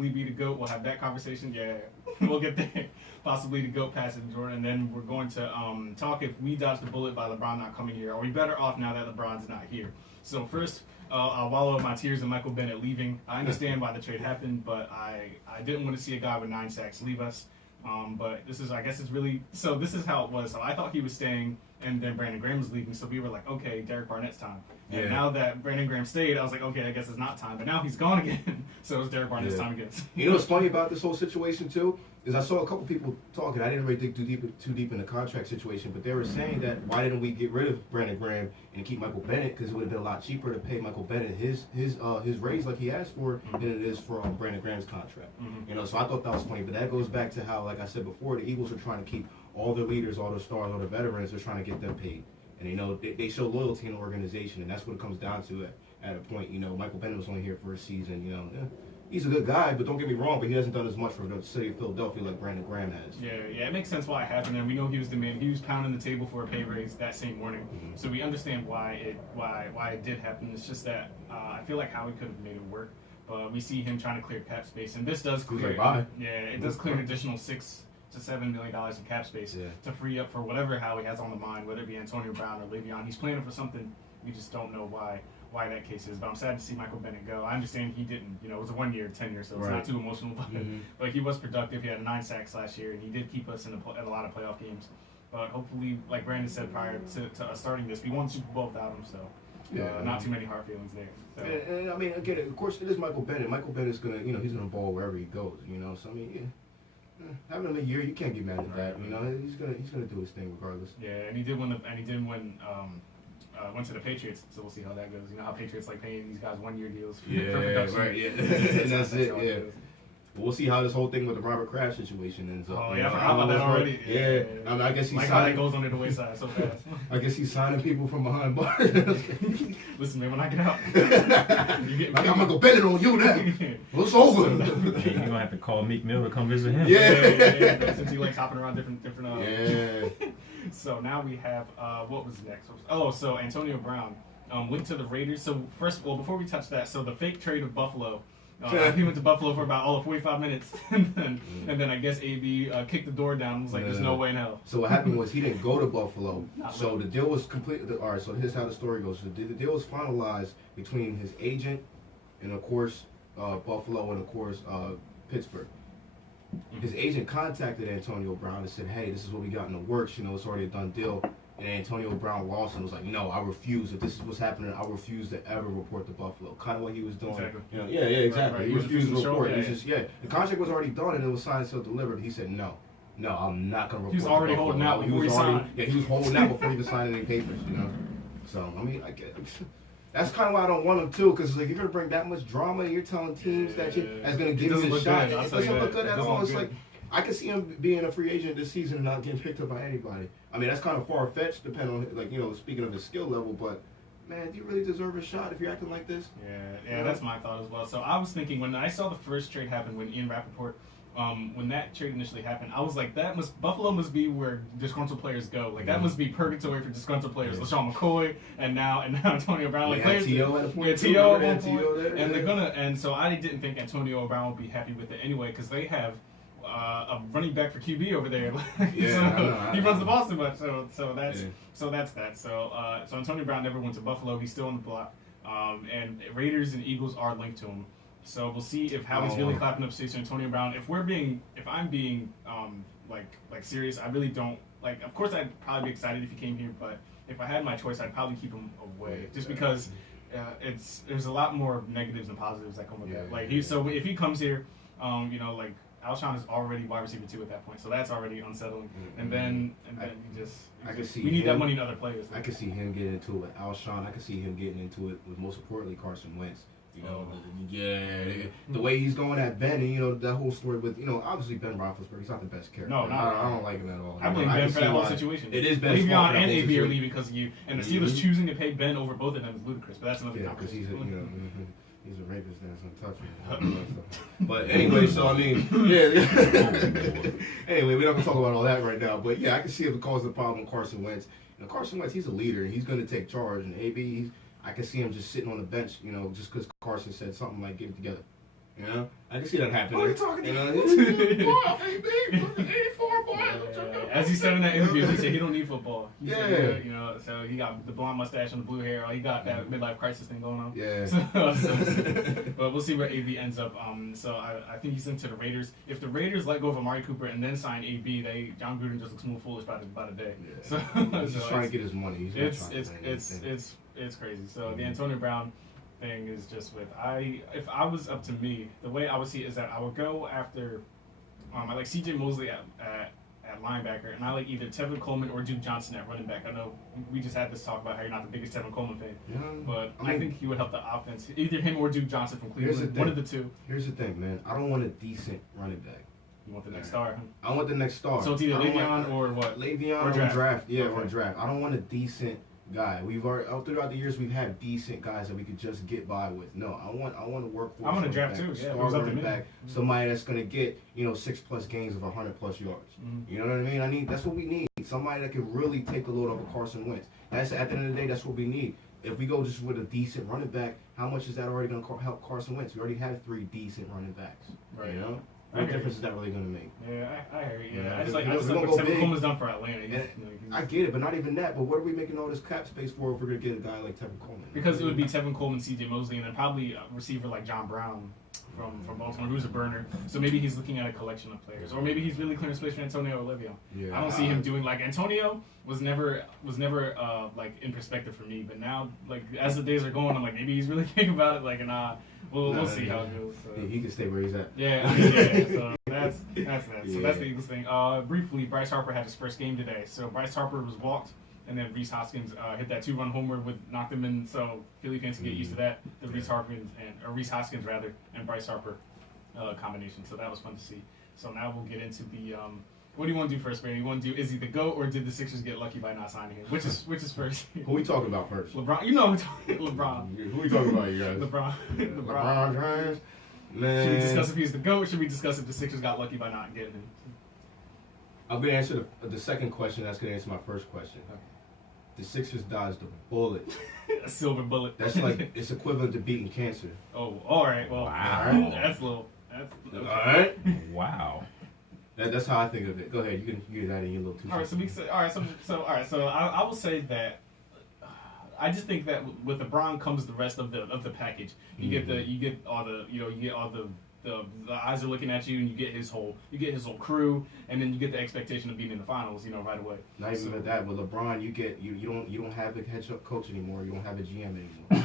possibly be the GOAT. We'll have that conversation. Yeah, we'll get there. Possibly the GOAT passing Jordan. And then we're going to talk if we dodged the bullet by LeBron not coming here. Are we better off now that LeBron's not here? So first, I'll wallow up my tears and Michael Bennett leaving. I understand why the trade happened, but I didn't want to see a guy with 9 sacks leave us. But this is, I guess it's really, so this is how it was. So I thought he was staying, and then Brandon Graham was leaving, so we were like, okay, Derek Barnett's time. And now that Brandon Graham stayed, I was like, okay, I guess it's not time. But now he's gone again, so it's Derek Barnett's time again. You know what's funny about this whole situation, too? Is I saw a couple people talking. I didn't really dig too deep in the contract situation, but they were saying that why didn't we get rid of Brandon Graham and keep Michael Bennett? Because it would have been a lot cheaper to pay Michael Bennett his raise like he asked for than it is for Brandon Graham's contract. You know, so I thought that was funny. But that goes back to how, like I said before, the Eagles are trying to keep all their leaders, all their stars, all their veterans. They're trying to get them paid, and you know they show loyalty in the organization, and that's what it comes down to at a point. You know, Michael Bennett was only here for a season. You know. He's a good guy, but don't get me wrong, but he hasn't done as much for the city of Philadelphia like Brandon Graham has. Yeah, it makes sense why it happened, and we know he was demanding. He was pounding the table for a pay raise that same morning, so we understand why it did happen. It's just that I feel like Howie could have made it work, but we see him trying to clear cap space, and this does clear. It does clear an additional $6 to $7 million in cap space to free up for whatever Howie has on the mind, whether it be Antonio Brown or Le'Veon. He's planning for something. We just don't know why that case is, but I'm sad to see Michael Bennett go. I understand he didn't, you know, it was a 1 year, tenure, so it's not too emotional, but he was productive. He had 9 sacks last year, and he did keep us in a lot of playoff games. But hopefully, like Brandon said prior to us starting this, we won the Super Bowl without him, so not too many hard feelings there. So. And I mean, again, of course, it is Michael Bennett. Michael Bennett's gonna, you know, he's gonna ball wherever he goes, you know. So I mean, having him a year, you can't get mad at that. You know, he's gonna do his thing regardless. Yeah, and he did win went to the Patriots, so we'll see how that goes. You know how Patriots like paying these guys 1 year deals for production. And that's it. Yeah. But we'll see how this whole thing with the Robert Kraft situation ends up. Oh yeah, I forgot about that already. Yeah. I mean, I guess he's like how that goes under the wayside so fast. I guess he's signing people from behind bars. Listen, man, when I get out, I got Michael Bennett on you now. It's over. Hey, you're gonna have to call Meek Mill to come visit him. Yeah. Since he likes hopping around different. So now we have what was next? So Antonio Brown went to the Raiders. So before we touch that, so the fake trade of Buffalo. He went to Buffalo for about all of 45 minutes, and then I guess AB kicked the door down and was like, "There's no way in hell." So what happened was he didn't go to Buffalo. So the deal was complete. All right. So here's how the story goes. So the deal was finalized between his agent and of course Buffalo and of course Pittsburgh. His agent contacted Antonio Brown and said, "Hey, this is what we got in the works. You know, it's already a done deal." And Antonio Brown lost and was like, "No, I refuse. If this is what's happening, I refuse to ever report to Buffalo." Kind of what he was doing. Exactly. You know, exactly. Right. He refused to report. Yeah. He's just the contract was already done and it was signed, sealed, delivered. He said, "No, I'm not gonna report." He was already holding out before he signed. Yeah, he was holding out before he even signed any papers. You know. So I mean, I get. That's kind of why I don't want him too, because like you're gonna bring that much drama and you're telling teams that's gonna give you a shot. It doesn't look good at all. It's like. I can see him being a free agent this season and not getting picked up by anybody. I mean, that's kind of far-fetched, depending on, like, you know, speaking of his skill level, but, man, do you really deserve a shot if you're acting like this? Yeah, that's my thought as well. So I was thinking, when I saw the first trade happen, when Ian Rappaport, when that trade initially happened, I was like, Buffalo must be where disgruntled players go. Like, that must be purgatory for disgruntled players. LaShawn McCoy, and now Antonio Brown. Like, players, T.O. at a point. T.O. at one point. And so I didn't think Antonio Brown would be happy with it anyway, because they have a running back for QB over there. He runs the ball too much. So that's that. So Antonio Brown never went to Buffalo. He's still on the block. And Raiders and Eagles are linked to him. So we'll see if Howie's really clapping up stakes to Antonio Brown. If I'm being like serious, I really don't like. Of course, I'd probably be excited if he came here, but if I had my choice, I'd probably keep him away, just because there's a lot more negatives than positives that come with that. Like if he comes here, like. Alshon is already wide receiver 2 at that point, so that's already unsettling. And then we need that money in other players. I could see him getting into it with Alshon. I could see him getting into it with, most importantly, Carson Wentz. You know, the way he's going at Ben, and you know that whole story with obviously Ben Roethlisberger. He's not the best character. No, I don't like him at all. I blame Ben for that whole situation. It is Ben's fault. fault. Le'Veon and AB are leaving because of you, and the Steelers choosing to pay Ben over both of them is ludicrous. But that's another conversation. He's a rapist that's untouchable. But anyway, so I mean, anyway, we're not gonna talk about all that right now. But yeah, I can see it cause the problem with Carson Wentz. Carson Wentz, he's a leader. He's gonna take charge. And AB, I can see him just sitting on the bench, just because Carson said something like "get it together." You know, I can see that happening. Who are you talking to? You know, as he said in that interview, he said he don't need football. He Yeah. said, you know, so he got the blonde mustache and the blue hair. He got that midlife crisis thing going on. Yeah. But we'll see where AB ends up. So I think he's into the Raiders. If the Raiders let go of Amari Cooper and then sign AB, John Gruden just looks more foolish by the day. Yeah. So, He's just trying to get his money. He's not trying to win anything. it's crazy. So the Antonio Brown thing is just if I was up to me, the way I would see it is that I would go after I like CJ Mosley at linebacker, and I like either Tevin Coleman or Duke Johnson at running back. I know we just had this talk about how you're not the biggest Tevin Coleman fan, but I think he would help the offense. Either him or Duke Johnson from Cleveland, one of the two. Here's the thing, man. I don't want a decent running back. You want the next star? I want the next star. So it's either Le'Veon or what? Le'Veon or draft. Yeah, or draft. I don't want a decent guy. We've already throughout the years we've had decent guys that we could just get by with. No, I want to work for. I want to draft too. Yeah, star running back, somebody that's gonna get 6+ games of 100+ yards. Mm-hmm. You know what I mean? That's what we need. Somebody that can really take the load off of Carson Wentz. That's at the end of the day. That's what we need. If we go just with a decent running back, how much is that already gonna help Carson Wentz? We already have 3 decent running backs. Right. You know. What difference is that really going to make? Yeah, I hear you. Yeah, I just what Tevin Coleman's done for Atlanta. I get it, but not even that. But what are we making all this cap space for if we're going to get a guy like Tevin Coleman? Because it would be Tevin Coleman, CJ Mosley, and then probably a receiver like John Brown from Baltimore, who's a burner. So maybe he's looking at a collection of players, or maybe he's really clearing space for Antonio or Le'Veon. Yeah, I don't see him doing like Antonio was never like in perspective for me, but now like as the days are going, I'm like maybe he's really thinking about it. Like, and we'll see how it goes. So. He can stay where he's at. Yeah, So that's that. So that's the Eagles thing. Briefly, Bryce Harper had his first game today. So Bryce Harper was walked, and then Reese Hoskins hit that 2-run homer knocked him in. So Philly fans can get used to that. The Reese Hoskins and Bryce Harper combination. So that was fun to see. So now we'll get into the. What do you want to do first, Barry? You want to do is he the GOAT or did the Sixers get lucky by not signing him? Which is first? Who we talking about first? LeBron. You know LeBron. Who we talking about, you guys? LeBron James. Man. Should we discuss if he's the GOAT or should we discuss if the Sixers got lucky by not getting him? I'm going to answer the second question. That's going to answer my first question. Okay. The Sixers dodged a bullet. A silver bullet. That's like, it's equivalent to beating cancer. Oh, all right. Well, wow. That's a little. Okay. All right. Wow. That's how I think of it. Go ahead, you can get that in your little 2 seconds. So I will say that I just think that with LeBron comes the rest of the package. You get all the eyes are looking at you, and you get his whole crew, and then you get the expectation of being in the finals, right away. Not even with that. With LeBron, you don't have a head coach anymore. You don't have a GM anymore. You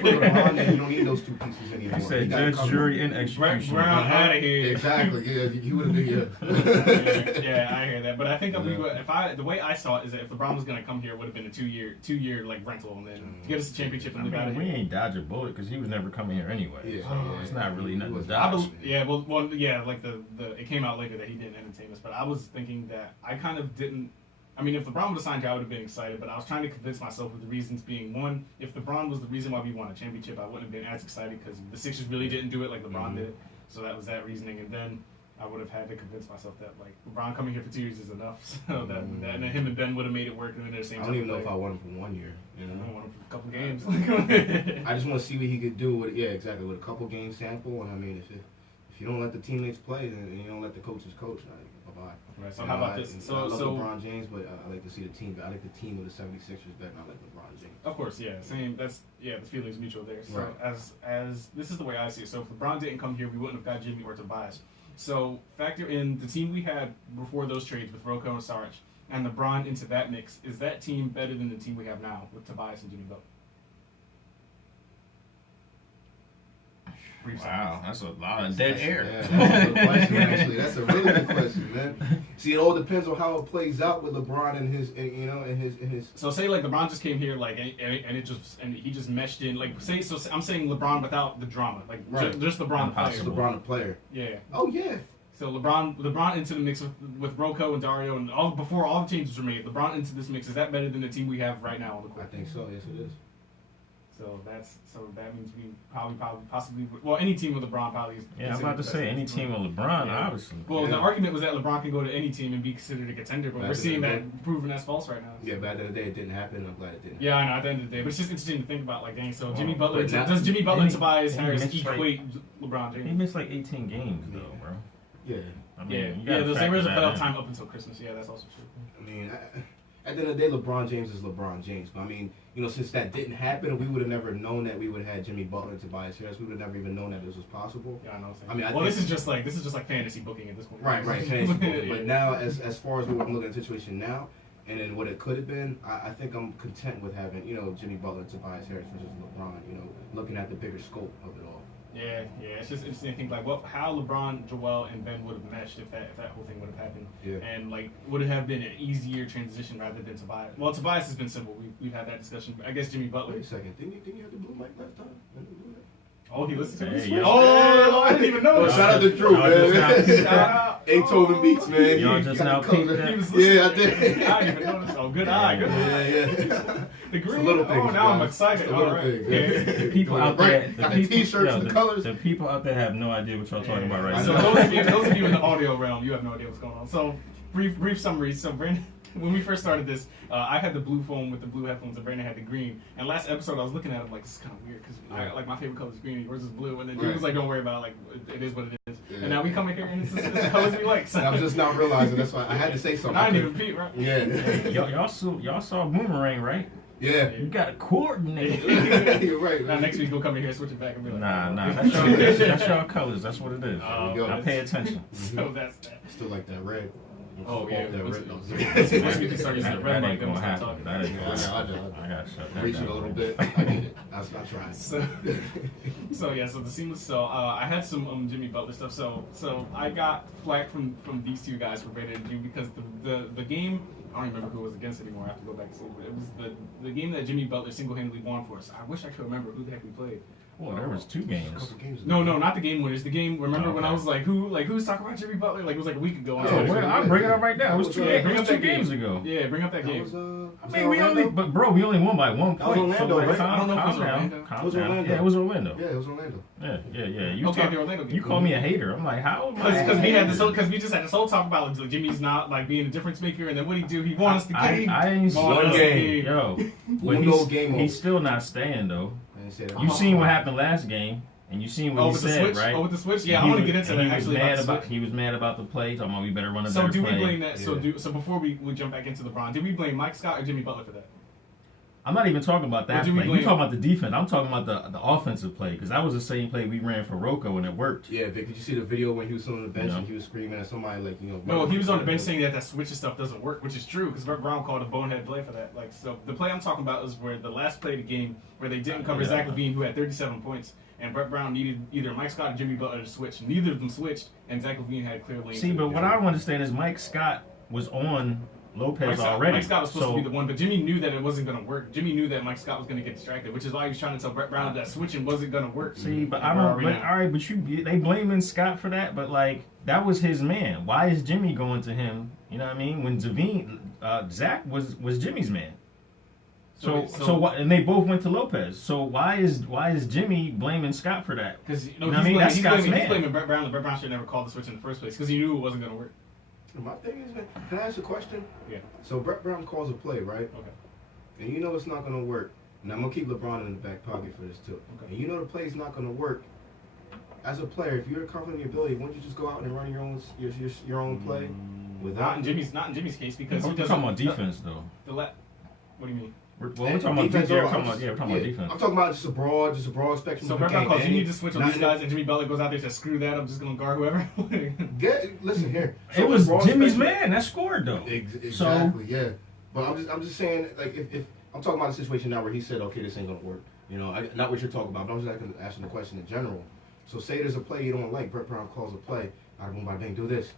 put LeBron in, you don't need those 2 pieces anymore. You said judge, jury, and execution. Brown out of here. Exactly. Yeah, you would have been. Yeah, I hear that. But I think the way I saw it is that if LeBron was going to come here, it would have been a 2-year like rental, and then get us a championship and live out of we here. ain't dodge a bullet because he was never coming here anyway. Yeah, so it's not really nothing to dodge. Like it came out later that he didn't entertain us, but I was thinking that I kind of didn't. I mean, if LeBron would have signed here, I would have been excited, but I was trying to convince myself with the reasons being, one, if LeBron was the reason why we won a championship, I wouldn't have been as excited because the Sixers really didn't do it like LeBron did. So that was that reasoning, and then I would have had to convince myself that like LeBron coming here for 2 years is enough, so that and then him and Ben would have made it work, and then they're the same. I don't even know if I want him for 1 year. I want him for a couple games. I just want to see what he could do with with a couple game sample, and I mean if you don't let the teammates play, then you don't let the coaches coach. Bye-bye. Right, so how about this? I love LeBron James, but I like to see the team. I like the team of the 76ers better than I like LeBron James. Of course, yeah. Same. The feeling's mutual there. So right. as this is the way I see it. So if LeBron didn't come here, we wouldn't have got Jimmy or Tobias. So factor in the team we had before those trades with Rocco and Saric and LeBron into that mix. Is that team better than the team we have now with Tobias and Jimmy Butler? Wow, that's a lot of dead air. Yeah, that's a good question, actually. That's a really good question, man. See, it all depends on how it plays out with LeBron and his. So say like LeBron just came here like and he just meshed in like I'm saying LeBron without the drama like just LeBron the player. LeBron the player. Yeah. Oh yeah. So LeBron into the mix with Rocco and Dario and before all the changes were made. LeBron into this mix, is that better than the team we have right now on the court? I think so. Yes, it is. So that means we possibly any team with LeBron probably. Yeah, I'm about to say any team with LeBron, obviously. Well, the argument was that LeBron can go to any team and be considered a contender, but we're seeing that proven that's false right now. Yeah, but at the end of the day, it didn't happen. I'm glad it didn't. Yeah, I know. At the end of the day, but it's just interesting to think about. Like, dang, so Jimmy Butler does Jimmy Butler and Tobias Harris equate LeBron James? He missed like 18 games though, bro. Yeah. I mean, there was a playoff time up until Christmas. Yeah, that's also true. I mean, at the end of the day, LeBron James is LeBron James. But I mean, since that didn't happen, we would have never known that we would have had Jimmy Butler and Tobias Harris. We would have never even known that this was possible. Yeah, I know. I mean, this is just like fantasy booking at this point. Right, fantasy booking. But now, as far as what I'm looking at the situation now, and then what it could have been, I think I'm content with having Jimmy Butler and Tobias Harris versus LeBron. Looking at the bigger scope of it all. Yeah, it's just interesting to think like how LeBron, Joel, and Ben would have meshed if that whole thing would have happened. Yeah. And like would it have been an easier transition rather than Tobias? Well, Tobias has been simple. We've had that discussion. I guess Jimmy Butler. Wait a second, didn't you have the blue mic last time? Oh, he listened to this. Yeah. Oh, I didn't even know. Shout out to Drew, man. Shout out Beethoven Beats, man. Y'all just now peeped that. Yeah, I did. I didn't even notice. Oh, good eye. Good eye. Yeah. The green. Little things, now I'm guys. excited. All right. The people out there, the t-shirts, the colors. The people out there have no idea what y'all talking about right So now. those of you in the audio realm, you have no idea what's going on. So brief summary. So Brandon, when we first started this, I had the blue phone with the blue headphones, and Brandon had the green. And last episode, I was looking at it like, this is kind of weird because my favorite color is green, yours is blue. And then he was like, don't worry about it, like it is what it is. Yeah. And now we come in here and it's the colors we like. So. I'm just not realizing. That's why I had to say something. I didn't even peep, right? Yeah. Y'all saw Boomerang, right? Yeah. You got to coordinate. You're right. Now next week we'll come in here, switch it back, and be like, nah. That's y'all colors. That's what it is. I pay attention. So that's that. Still like that red. Oh yeah, that red. Once we can start using the red mic, then we'll start talking. That ain't gonna happen. I got shut that Reaching down. a little bit. I get it. That's not trying. So the seamless. So I had some Jimmy Butler stuff. So I got flack from these two guys for Brandon and Jimmy because the game. I don't remember who it was against anymore. I have to go back and see. But it was the game that Jimmy Butler single-handedly won for us. I wish I could remember who the heck we played. Well, there was 2 games. No, not the game winners. The game. Remember when I was like, who's talking about Jimmy Butler? Like it was like a week ago. I'll bring it up right now. It was 2 games ago. Yeah, bring up that game. We only won by 1 point. That was Orlando, right? I don't know if it was Orlando. It was Orlando. Yeah, it was Orlando. Yeah, it was Orlando. Yeah. The Orlando game. You call me a hater. I'm like, how? Because we just had this whole talk about like, Jimmy's not like being a difference maker, and then what he do? He won us the game. I ain't one game. Yo, he's still not staying though. You seen what happened last game, and you seen what he said, right? Oh, with the switch? Yeah, I want to get into that. Actually, he was mad about the play. Talking about we better run a better play. So do we blame that? So before we jump back into LeBron, did we blame Mike Scott or Jimmy Butler for that? I'm not even talking about that play. You're talking about the defense. I'm talking about the offensive play because that was the same play we ran for Rocco and it worked. Yeah, Vic, did you see the video when he was on the bench and he was screaming at somebody like, No, he was on the bench saying that switch and stuff doesn't work, which is true because Brett Brown called a bonehead play for that. Like, so the play I'm talking about is where the last play of the game where they didn't cover Zach LaVine, who had 37 points, and Brett Brown needed either Mike Scott or Jimmy Butler to switch. Neither of them switched, and Zach LaVine had clear lane. See, but what I don't understand is Mike Scott was on Lopez already. Mike Scott was supposed to be the one, but Jimmy knew that it wasn't going to work. Jimmy knew that Mike Scott was going to get distracted, which is why he was trying to tell Brett Brown that switching wasn't going to work. See, but I don't. But all right, but they blaming Scott for that, but like that was his man. Why is Jimmy going to him? You know what I mean? When Zach was Jimmy's man. So what? And they both went to Lopez. So why is Jimmy blaming Scott for that? Because he's blaming Brett Brown. Brett Brown should never call the switch in the first place because he knew it wasn't going to work. My thing is, man, can I ask a question? Yeah. So Brett Brown calls a play, right? Okay. And you know it's not going to work. And I'm going to keep LeBron in the back pocket for this too. Okay. And you know the play's not going to work. As a player, if you're confident in your ability, wouldn't you just go out and run your own play? Without not in Jimmy's case because we're talking about defense though. What do you mean? We're talking about defense. We're talking about defense. I'm talking about just a broad spectrum. So Brett Brown calls, you need to switch on these guys, and Jimmy Butler goes out there and says, "Screw that! I'm just gonna guard whoever." Listen here. So it was Jimmy's man that scored though. Exactly. Yeah. But I'm just saying, like, if I'm talking about a situation now where he said, "Okay, this ain't gonna work," not what you're talking about. But I'm just asking the question in general. So say there's a play you don't like. Brett Brown calls a play. I boom, by bang, do this,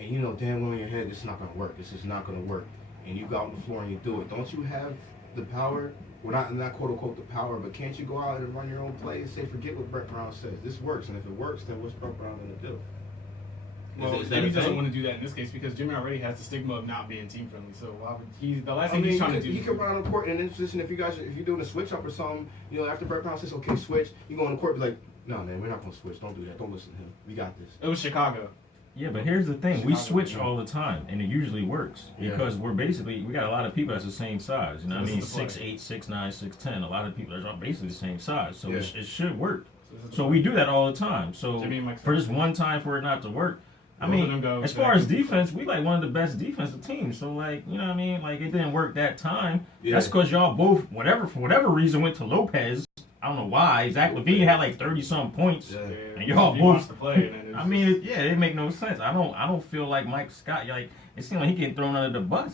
and you know damn well in your head this is not gonna work. This is not gonna work, and you go out on the floor and you do it. Don't you have the power? Well, not quote unquote the power, but can't you go out and run your own play and say, forget what Brett Brown says? This works, and if it works, then what's Brett Brown gonna do? Well, Jimmy doesn't want to do that in this case because Jimmy already has the stigma of not being team friendly. So why would he? The last thing he's trying to do. He could run on the court in an position if you're doing a switch up or something. After Brett Brown says, "Okay, switch," you go on the court, be like, "No, man, we're not gonna switch. Don't do that. Don't listen to him. We got this." It was Chicago. Yeah, but here's the thing: we switch all the time, and it usually works because we got a lot of people that's the same size. You know what I mean? 6'8", 6'9", 6'10". A lot of people are basically the same size, so it should work. So we do that all the time. So for this one time for it not to work, I mean, as far as defense, we like one of the best defensive teams. So like, you know what I mean? Like it didn't work that time. Yeah. That's because y'all both, for whatever reason, went to Lopez. I don't know why. Zach LaVine had like 30-some points, and y'all both. I mean, it make no sense. I don't feel like Mike Scott. Like it seemed like he getting thrown under the bus.